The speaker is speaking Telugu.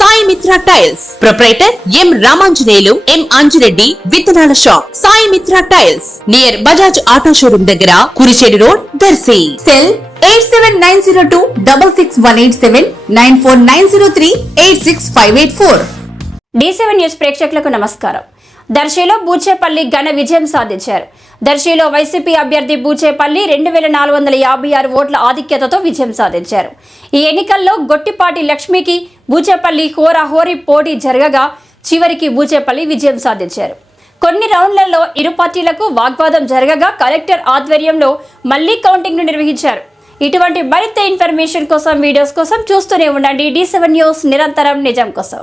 Sai Mitra tiles. Proprietor M Ramanjaneyulu M Anjireddy విత్తనాల shop. Sai Mitra tiles. Near Bajaj auto showroom దగ్గర Kurichedu road Darsi. Cell eight seven nine zero two double six one eight seven nine four nine zero three eight six five eight four. D seven news ప్రేక్షకులకు నమస్కారం. దర్శిలో బూచేపల్లి ఘన విజయం సాధించారు. దర్శిలో వైసీపీ అభ్యర్థి బూచేపల్లి రెండు వేల నాలుగు వందల యాభై ఆరు ఓట్ల ఆధిక్యతతో విజయం సాధించారు. ఈ ఎన్నికల్లో గొట్టిపాటి లక్ష్మికి బూచేపల్లి హోరాహోరీ పోటీ జరగగా చివరికి బూచేపల్లి విజయం సాధించారు. కొన్ని రౌండ్లలో ఇరు పార్టీలకు వాగ్వాదం జరగగా కలెక్టర్ ఆధ్వర్యంలో మళ్ళీ కౌంటింగ్ను నిర్వహించారు. ఇటువంటి మరింత ఇన్ఫర్మేషన్ కోసం వీడియోస్ కోసం చూస్తూనే ఉండండి. డి సెవెన్ న్యూస్ నిరంతరం నిజం కోసం.